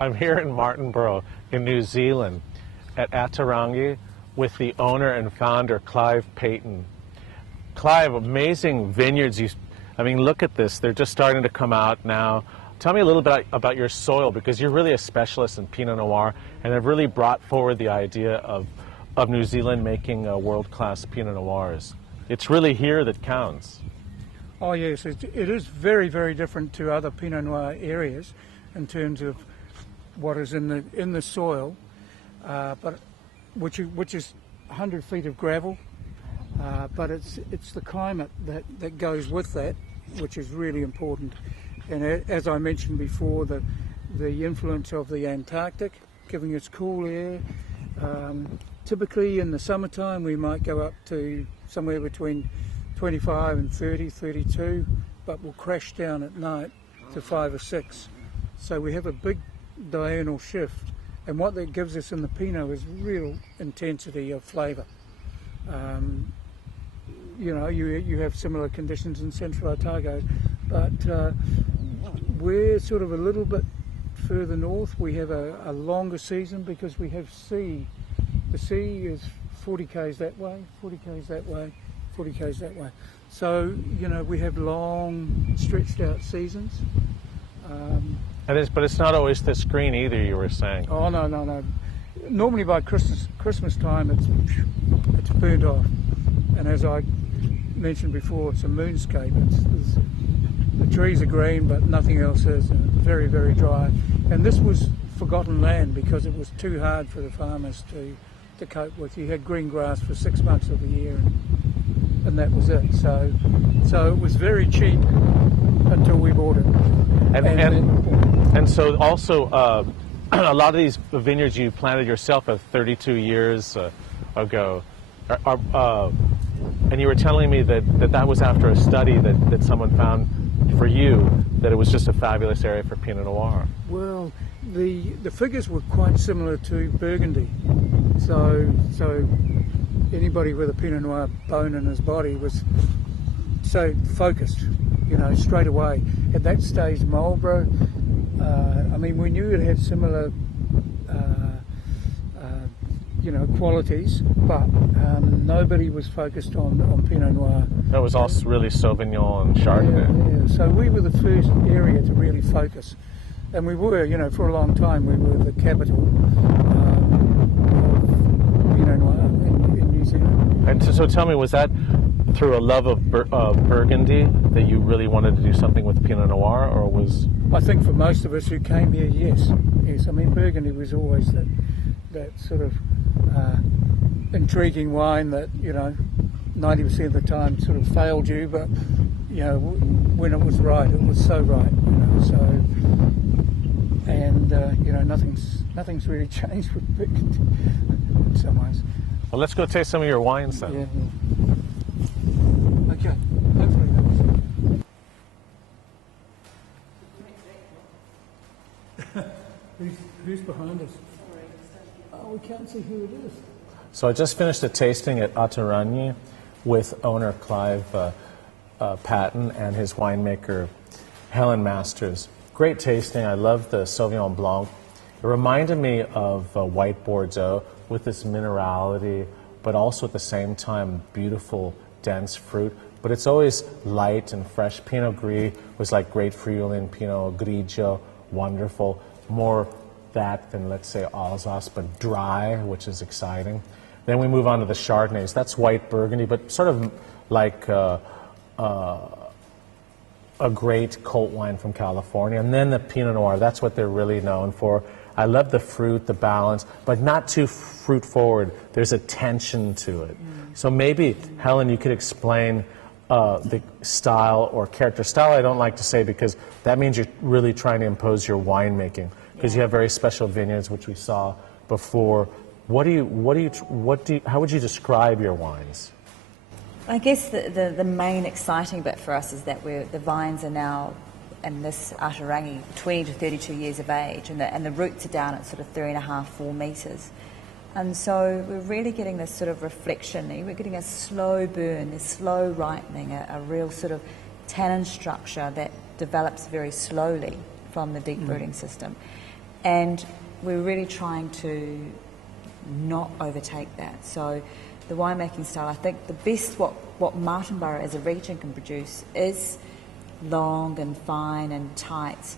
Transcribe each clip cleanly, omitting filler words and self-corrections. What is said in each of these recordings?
I'm here in Martinborough in New Zealand at Ata Rangi with the owner and founder Clive Payton. Clive, amazing vineyards. I mean, look at this. They're just starting to come out now. Tell me a little bit about your soil, because you're really a specialist in Pinot Noir and have really brought forward the idea of New Zealand making world-class Pinot Noirs. It's really here that counts. Oh yes, it is very, very different to other Pinot Noir areas in terms of what is in the soil, but which is 100 feet of gravel. But it's the climate that goes with that, which is really important. And as I mentioned before, the influence of the Antarctic, giving us cool air. Typically in the summertime we might go up to somewhere between 25 and 30, 32, but we'll crash down at night to 5 or 6. So we have a big diurnal shift, and what that gives us in the Pinot is real intensity of flavour. You know, you have similar conditions in Central Otago, but we're sort of a little bit further north. We have a longer season because we have sea. The sea is 40 k's that way, 40 k's that way, 40 k's that way. So, you know, we have long, stretched out seasons. But it's not always this green either, you were saying. Oh, no. Normally by Christmas time it's burnt off. And as I mentioned before, it's a moonscape. The trees are green, but nothing else is. And it's very, very dry. And this was forgotten land because it was too hard for the farmers to cope with. You had green grass for 6 months of the year, and that was it. So it was very cheap until we bought it. And so also a lot of these vineyards you planted yourself 32 years ago, and you were telling me that was after a study that someone found for you, that it was just a fabulous area for Pinot Noir. Well, the figures were quite similar to Burgundy. So anybody with a Pinot Noir bone in his body was so focused, you know, straight away. At that stage, Marlborough, I mean, we knew it had similar, you know, qualities, but nobody was focused on Pinot Noir. That was all really Sauvignon and Chardonnay. Yeah. So we were the first area to really focus. And we were, you know, for a long time, we were the capital of Pinot Noir in New Zealand. And so tell me, was that through a love of Burgundy that you really wanted to do something with Pinot Noir, or was... I think for most of us who came here, yes. I mean, Burgundy was always that sort of intriguing wine that, you know, 90% of the time sort of failed you, but, you know, when it was right, it was so right, you know, so... And, you know, nothing's really changed with Burgundy in some ways. Well, let's go taste some of your wines then. Yeah. Okay, hopefully that was it. Who's behind us? Oh, we can't see who it is. So I just finished a tasting at Ata Rangi with owner Clive Patton and his winemaker Helen Masters. Great tasting. I love the Sauvignon Blanc. It reminded me of white Bordeaux with this minerality, but also at the same time beautiful, dense fruit. But it's always light and fresh. Pinot Gris was like great Friulin, Pinot Grigio, wonderful. More that than, let's say, Alsace, but dry, which is exciting. Then we move on to the Chardonnays. That's white Burgundy, but sort of like a great Colt wine from California. And then the Pinot Noir, that's what they're really known for. I love the fruit, the balance, but not too fruit forward. There's a tension to it. So maybe, Helen, you could explain the style or character. Style I don't like to say because that means you're really trying to impose your winemaking, because you have very special vineyards, which we saw before. How would you describe your wines? I guess the main exciting bit for us is that the vines are now, in this Ata Rangi, 20 to 32 years of age, and the roots are down at sort of 3.5, 4 metres. And so we're really getting this sort of reflection. We're getting a slow burn, this slow ripening, a real sort of tannin structure that develops very slowly from the deep rooting system. And we're really trying to not overtake that. So the winemaking style, I think the best what Martinborough as a region can produce is long and fine and tight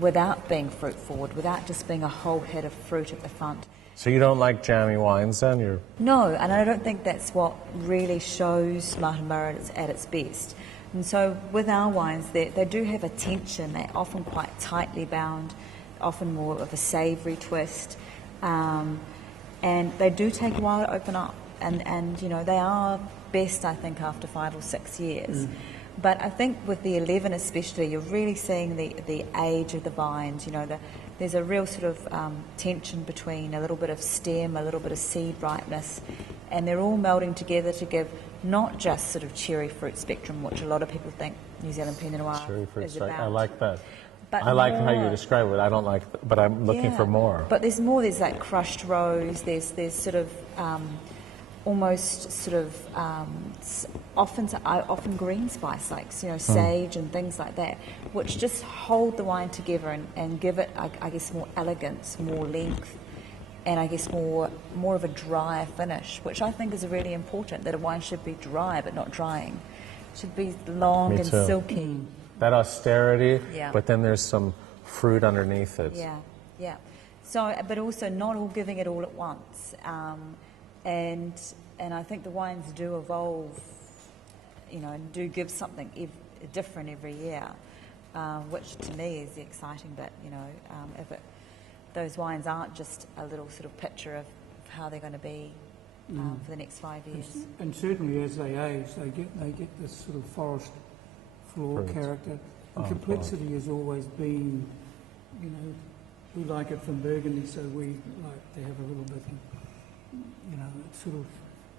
without being fruit forward, without just being a whole head of fruit at the front. So you don't like jammy wines then? No, and I don't think that's what really shows Martinborough at its best. And so with our wines, they do have a tension. They're often quite tightly bound, often more of a savoury twist. And they do take a while to open up. And you know, they are best, I think, after 5 or 6 years. But I think with the 11 especially, you're really seeing the age of the vines. You know, there's a real sort of tension between a little bit of stem, a little bit of seed ripeness, and they're all melding together to give not just sort of cherry fruit spectrum, which a lot of people think New Zealand Pinot Noir cherry fruit is about. I like that. But I like how more, you describe it. I don't like, but I'm looking for more. But there's more. There's like crushed rose. There's sort of almost sort of often green spice, like sage and things like that, which just hold the wine together and give it, I guess, more elegance, more length, and I guess more of a dry finish, which I think is really important. That a wine should be dry but not drying. It should be long and silky. That austerity, Yeah. but then there's some fruit underneath it. Yeah. So, but also not all giving it all at once. And I think the wines do evolve, and do give something different every year, which to me is the exciting bit. If those wines aren't just a little sort of picture of how they're going to be for the next 5 years. And certainly as they age, they get this sort of forest floor character. And complexity has always been, we like it from Burgundy, so we like to have a little bit of, it's sort of,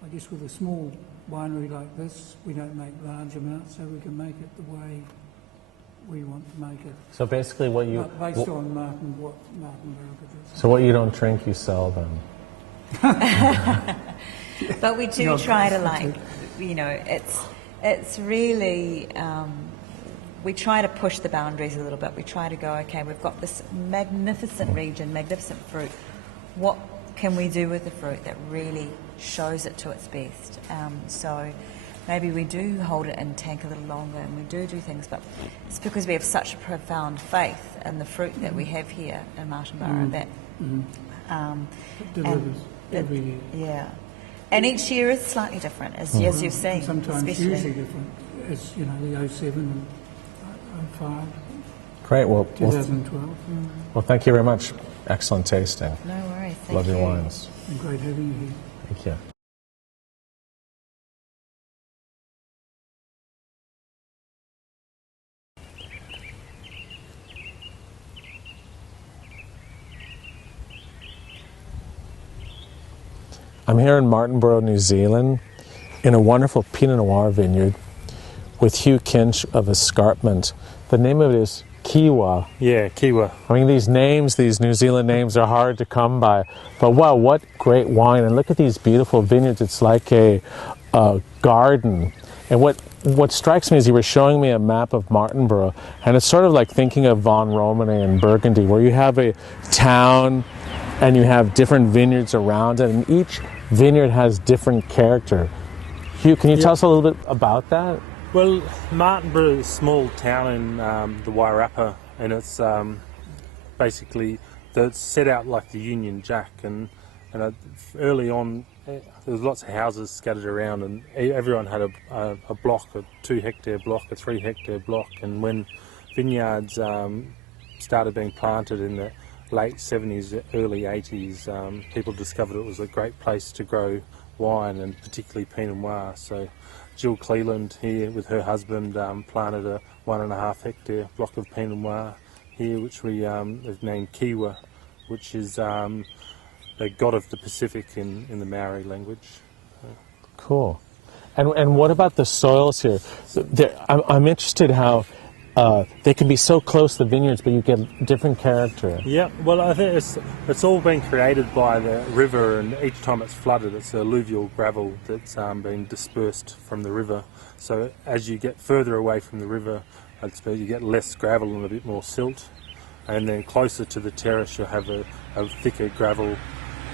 I guess with a small winery like this, we don't make large amounts, so we can make it the way we want to make it. So basically what you... Based on what Martinborough produces. So what you don't drink, you sell then? But we do try to it's really... we try to push the boundaries a little bit. We try to go, okay, we've got this magnificent region, magnificent fruit. What can we do with the fruit that really shows it to its best? So maybe we do hold it in tank a little longer and we do things, but it's because we have such a profound faith in the fruit that we have here in Martinborough that it delivers every year. Yeah. And each year is slightly different, as you've seen. Sometimes especially. hugely different. As the 07 and 05. Great. Well, 2012. Well, thank you very much. Excellent tasting. No worries. Thank Love you. your wines. And great having you here. Thank you. I'm here in Martinborough, New Zealand, in a wonderful Pinot Noir vineyard with Hugh Kinch of Escarpment. The name of it is Kiawah. Yeah, Kiawah. I mean, these names, these New Zealand names are hard to come by. But wow, what great wine. And look at these beautiful vineyards. It's like a garden. And what strikes me is you were showing me a map of Martinborough, and it's sort of like thinking of Von Romane and Burgundy, where you have a town and you have different vineyards around it, and each vineyard has different character. Hugh, can you tell us a little bit about that? Well, Martinborough is a small town in the Wairarapa, and it's basically it's set out like the Union Jack, and early on there was lots of houses scattered around, and everyone had a block, a 2 hectare block, a 3 hectare block, and when vineyards started being planted in the late 70s, early 80s, people discovered it was a great place to grow wine, and particularly Pinot Noir. So Jill Cleland here with her husband planted a 1.5 hectare block of Pinot Noir here, which we have named Kiawah, which is the god of the Pacific in the Maori language. Cool. And what about the soils here? I'm interested how they can be so close, the vineyards, but you get different character. Yeah, well, I think it's all been created by the river, and each time it's flooded, it's alluvial gravel that's been dispersed from the river. So as you get further away from the river, I suppose you get less gravel and a bit more silt. and then closer to the terrace you'll have a thicker gravel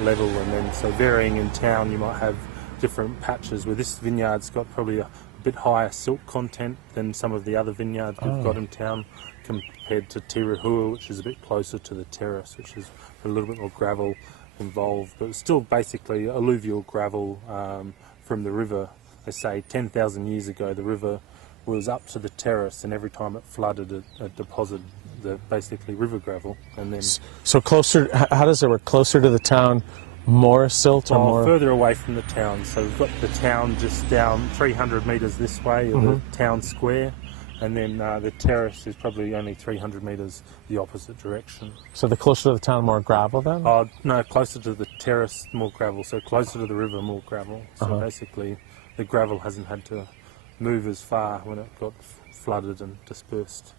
level, and then so varying in town you might have different patches where this vineyard's got probably a bit higher silt content than some of the other vineyards we've got in town, compared to Tirahua, which is a bit closer to the terrace, which is a little bit more gravel involved, but it's still basically alluvial gravel from the river. They say 10,000 years ago the river was up to the terrace, and every time it flooded it deposited the basically river gravel. And then So closer, how does it work? Closer to the town, more silt or more? further away from the town. So we've got the town just down 300 metres this way, of the town square, and then the terrace is probably only 300 metres the opposite direction. So the closer to the town, more gravel then? Oh no, closer to the terrace, more gravel. So closer to the river, more gravel. So basically, the gravel hasn't had to move as far when it got flooded and dispersed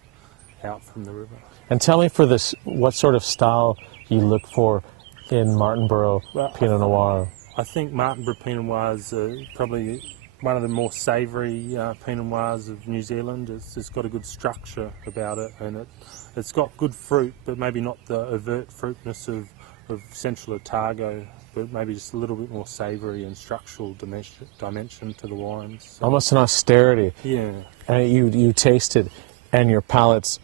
out from the river. And tell me for this, what sort of style you look for in Martinborough Pinot Noir? I think Martinborough Pinot Noir is probably one of the more savoury Pinot Noirs of New Zealand. It's got a good structure about it, and it's got good fruit, but maybe not the overt fruitness of Central Otago, but maybe just a little bit more savoury and structural dimension to the wines. So, Almost an austerity. yeah. And you taste it, and your palate's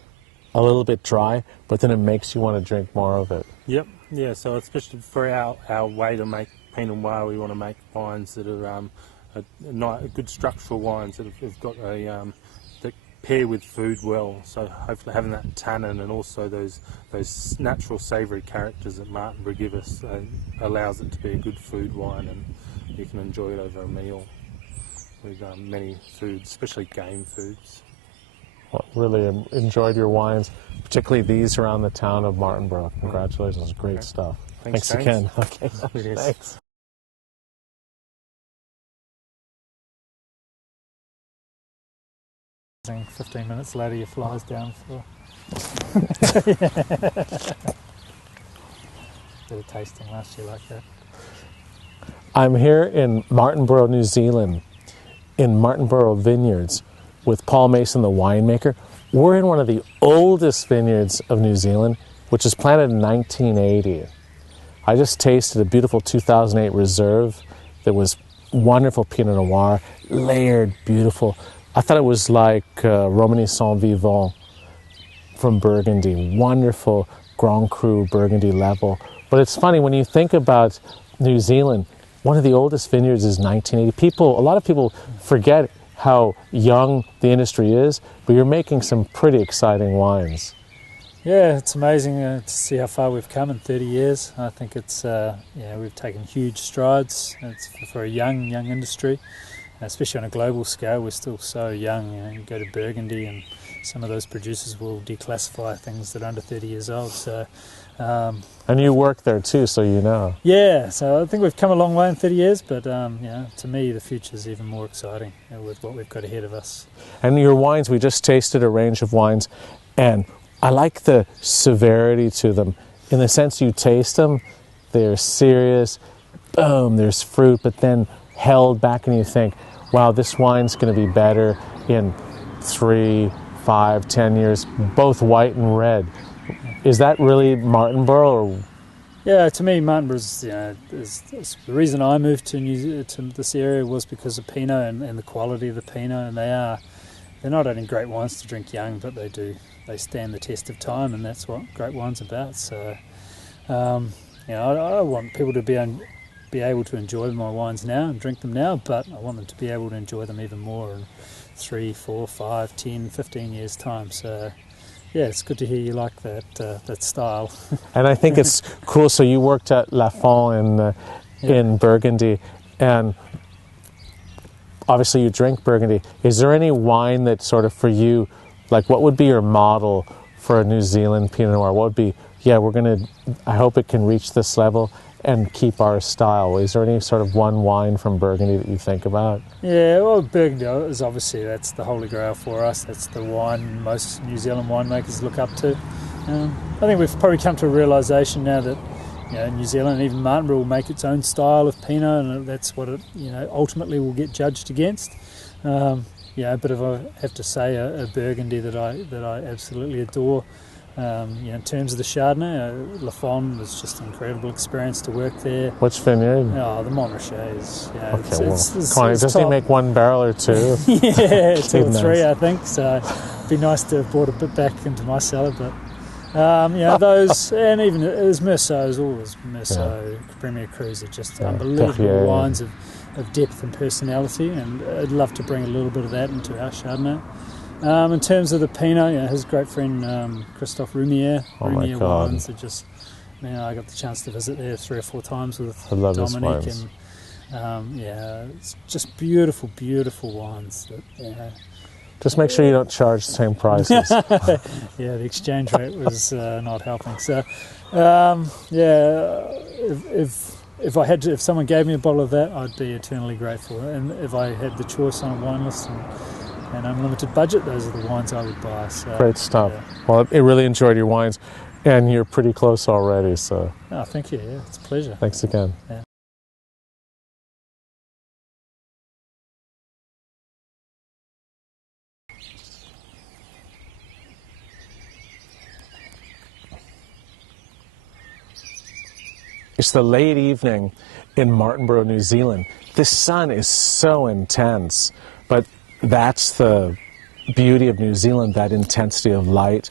a little bit dry, but then it makes you want to drink more of it. Yep. Yeah. So especially for our way to make Pinot Noir, we want to make wines that are good structural wines that have got that pair with food well. So hopefully having that tannin and also those natural savoury characters that Martinborough give us allows it to be a good food wine, and you can enjoy it over a meal with many foods, especially game foods. Well, really enjoyed your wines, particularly these around the town of Martinborough. Congratulations, great stuff. Thanks, again. James. Okay, Yes. thanks. I think 15 minutes later your fly's down for bit of tasting last year like that. I'm here in Martinborough, New Zealand, in Martinborough Vineyards with Paul Mason, the winemaker. We're in one of the oldest vineyards of New Zealand, which was planted in 1980. I just tasted a beautiful 2008 reserve that was wonderful Pinot Noir, layered, beautiful. I thought it was like Romani Saint Vivant from Burgundy, wonderful Grand Cru Burgundy level. But it's funny, when you think about New Zealand, one of the oldest vineyards is 1980. A lot of people forget how young the industry is, but you're making some pretty exciting wines. Yeah, it's amazing to see how far we've come in 30 years. I think it's we've taken huge strides. It's for a young industry, especially on a global scale. We're still so young. You go to Burgundy and some of those producers will declassify things that are under 30 years old. So, and you work there too, so you know. Yeah, so I think we've come a long way in 30 years, but to me the future's even more exciting with what we've got ahead of us. And your wines, we just tasted a range of wines, and I like the severity to them. In the sense you taste them, they're serious, boom, there's fruit, but then held back and you think, wow, this wine's going to be better in 3, 5, 10 years, both white and red. Is that really Martinborough? Or? Yeah, to me, Martinborough's is the reason I moved to this area was because of Pinot and the quality of the Pinot, and they're not only great wines to drink young, but they stand the test of time, and that's what great wine's about. So, I want people to be able to enjoy my wines now and drink them now, but I want them to be able to enjoy them even more in 3, 4, 5, 10, 15 years' time. So, yeah, it's good to hear you like that style. And I think it's cool. So you worked at Lafon in Burgundy, and obviously you drink Burgundy. Is there any wine that sort of for you, like what would be your model for a New Zealand Pinot Noir? What would be, I hope it can reach this level and keep our style. Is there any sort of one wine from Burgundy that you think about? Yeah, well, Burgundy is obviously, that's the holy grail for us. That's the wine most New Zealand winemakers look up to. I think we've probably come to a realisation now that New Zealand, even Martinborough, will make its own style of Pinot, and that's what it ultimately will get judged against. But if I have to say a Burgundy that I absolutely adore, In terms of the Chardonnay, La Fond was just an incredible experience to work there. Which vineyard? Oh, the Montrachet's. Come on, doesn't he make one barrel or two? Yeah, 2 or 3, nice. I think. So it'd be nice to have brought a bit back into my cellar, but those, and even it was Merceau's, always Merceau, Premier Cruiser, just unbelievable wines of depth and personality, and I'd love to bring a little bit of that into our Chardonnay. In terms of the Pinot, his great friend Christophe Rumier, my God. wines are just, I got the chance to visit there 3 or 4 times with I love Dominic, his and it's just beautiful, beautiful wines. That, Just make sure you don't charge the same prices. the exchange rate was not helping. So, if someone gave me a bottle of that, I'd be eternally grateful. And if I had the choice on a wine list and unlimited budget, those are the wines I would buy. So, Great stuff. Yeah. Well, I really enjoyed your wines, and you're pretty close already, so Oh, thank you. Yeah, it's a pleasure. thanks again. Yeah. It's the late evening in Martinborough, New Zealand. The sun is so intense, but that's the beauty of New Zealand, that intensity of light.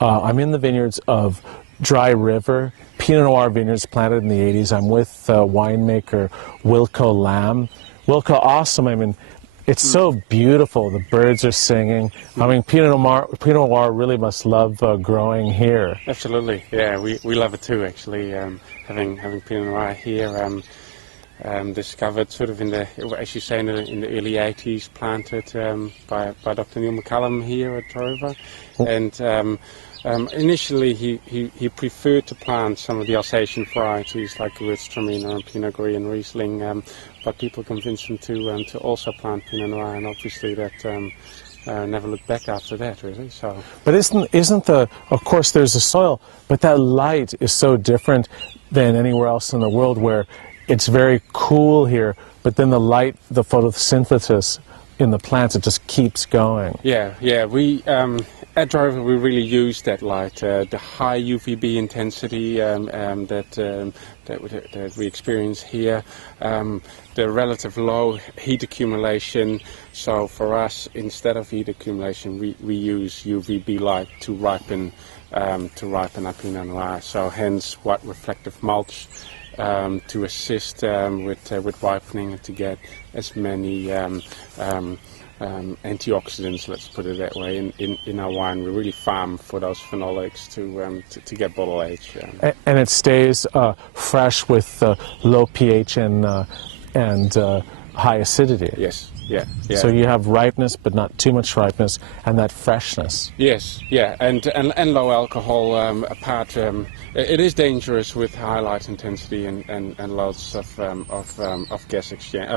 I'm in the vineyards of Dry River, Pinot Noir vineyards planted in the 80s. I'm with winemaker Wilco Lamb. Wilco, awesome. I mean, it's so beautiful. The birds are singing. I mean, Pinot Noir really must love growing here. Absolutely, yeah, we love it too, actually. Having Pinot Noir here, discovered sort of as you say, in the early 80s, planted by Dr. Neil McCullum here at Drover. And initially he preferred to plant some of the Alsatian varieties like Gewürztraminer and Pinot Gris and Riesling, but people convinced him to also plant Pinot Noir, and obviously that never looked back after that, really. So, but isn't of course there's the soil, but that light is so different than anywhere else in the world, where it's very cool here, but then the light, the photosynthesis in the plants, it just keeps going. Yeah. We at Drover we really use that light, the high UVB intensity that we experience here, the relative low heat accumulation. So for us, instead of heat accumulation, we use UVB light to ripen our Pinot Noir. So hence what reflective mulch to assist with ripening and to get as many antioxidants, let's put it that way, in our wine. We really farm for those phenolics to get bottle age. And it stays fresh with low pH and high acidity. Yes. Yeah. So you have ripeness, but not too much ripeness, and that freshness. Yes, yeah, and low alcohol. It is dangerous with high light intensity and loads of gas exchange,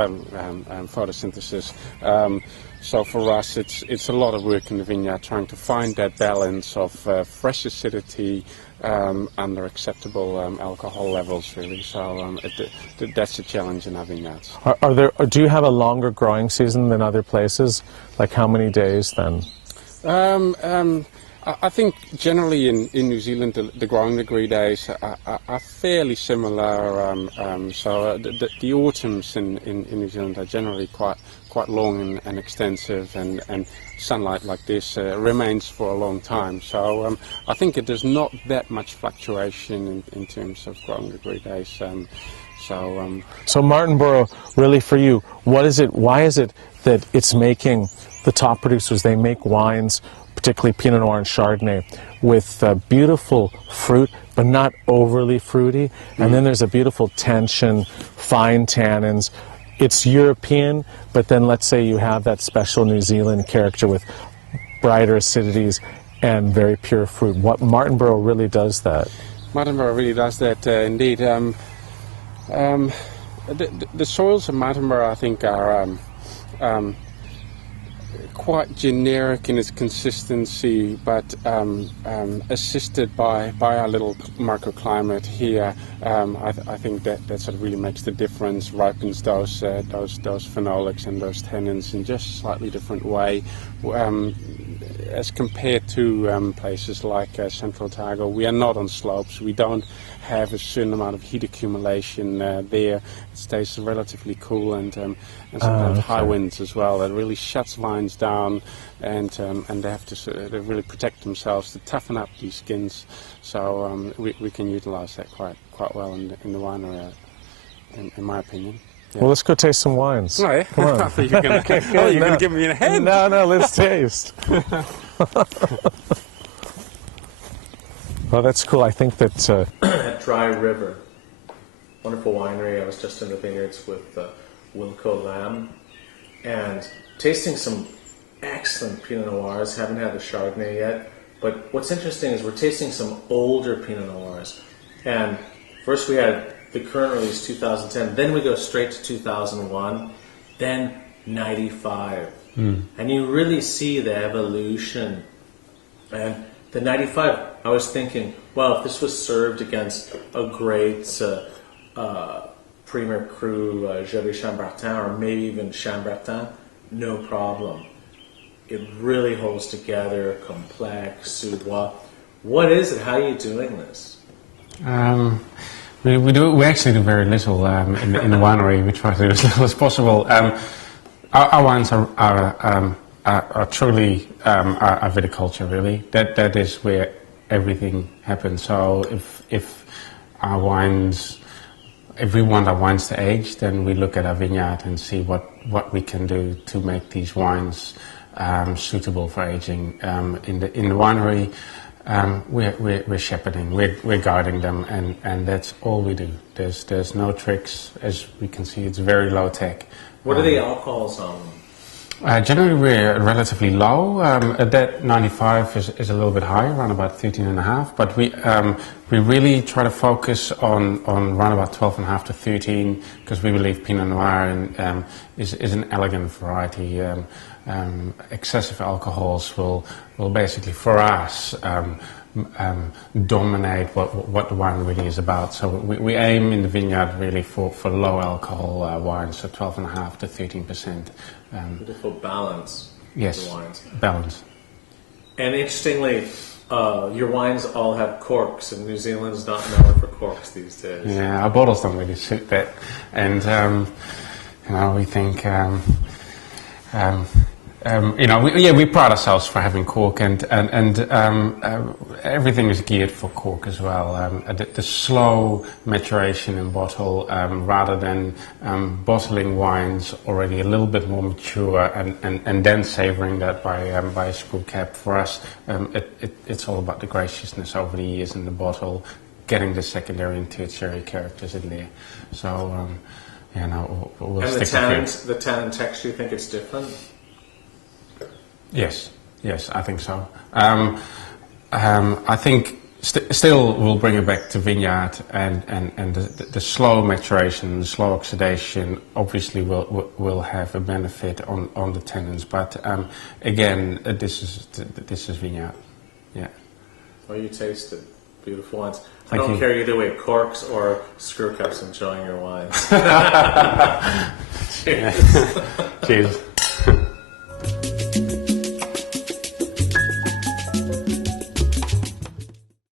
photosynthesis. So for us, it's a lot of work in the vineyard trying to find that balance of fresh acidity under acceptable alcohol levels, really. So that's a challenge in our vineyards. Do you have a longer growing season than other places? Like how many days then? I think generally in New Zealand the growing degree days are fairly similar. So the autumns in New Zealand are generally quite long and extensive, and sunlight like this remains for a long time. So I think there's not that much fluctuation in terms of growing degree days. So Martinborough, really for you, what is it? Why is it that it's making the top producers? They make wines, particularly Pinot Noir and Chardonnay, with beautiful fruit, but not overly fruity. And then there's a beautiful tension, fine tannins. It's European, but then let's say you have that special New Zealand character with brighter acidities and very pure fruit. What Martinborough really does that. Martinborough really does that, indeed. The soils of Martinborough, I think, are quite generic in its consistency, but assisted by our little microclimate here. I think that sort of really makes the difference, ripens those phenolics and those tannins in just a slightly different way. as compared to places like Central Otago, we are not on slopes. We don't have a certain amount of heat accumulation there. It stays relatively cool, and sometimes high winds as well. That really shuts vines down, and they have to they really protect themselves to toughen up these skins. So we can utilize that quite well in the winery, in my opinion. Yeah. Well, let's go taste some wines. Oh, yeah? Come on. I thought you were going to give me a hand. No, let's taste. Well, that's cool. I think that at Dry River, wonderful winery. I was just in the vineyards with Wilco Lamb, and tasting some excellent Pinot Noirs. Haven't had the Chardonnay yet, but what's interesting is we're tasting some older Pinot Noirs. And first we had the current release 2010, then we go straight to 2001, then 95. And you really see the evolution. And the 95, I was thinking, well, if this was served against a great Premier Cru Joli Chambertin, or maybe even Chambertin, no problem. It really holds together, complex, Sous-Bois. What is it? How are you doing this? We actually do very little in the winery. We try to do as little as possible. Our wines are truly our viticulture, really. That is where everything happens. So if we want our wines to age, then we look at our vineyard and see what we can do to make these wines suitable for aging. In the winery, we're shepherding, we're guiding them, and that's all we do. There's no tricks. As we can see, it's very low tech. What are the alcohols on them? Generally, we're relatively low. That 95 is a little bit higher, around about 13.5. But we really try to focus on around about 12.5 to 13, because we believe Pinot Noir is an elegant variety. Excessive alcohols will basically, for us, dominate what the wine really is about. So we aim in the vineyard really for low alcohol wines, so 12.5 to 13%. Beautiful balance. Yes, the wines. Balance. And interestingly, your wines all have corks, and New Zealand's not known for corks these days. Yeah, our bottles don't really suit that, and we think. We pride ourselves for having cork, and everything is geared for cork as well. The slow maturation in bottle, rather than bottling wines already a little bit more mature and then savouring that by a screw cap. For us, it's all about the graciousness over the years in the bottle, getting the secondary and tertiary characters in there. So, we'll and stick the tannin texture, you think it's different? Yes, I think so. I think still we'll bring it back to vineyard, and the slow maturation, the slow oxidation obviously will have a benefit on the tannins. But again, this is vineyard. Yeah. Well, you tasted beautiful wines. Thank I don't you. care either way, corks or screw cups, enjoying your wines. Cheers. Cheers.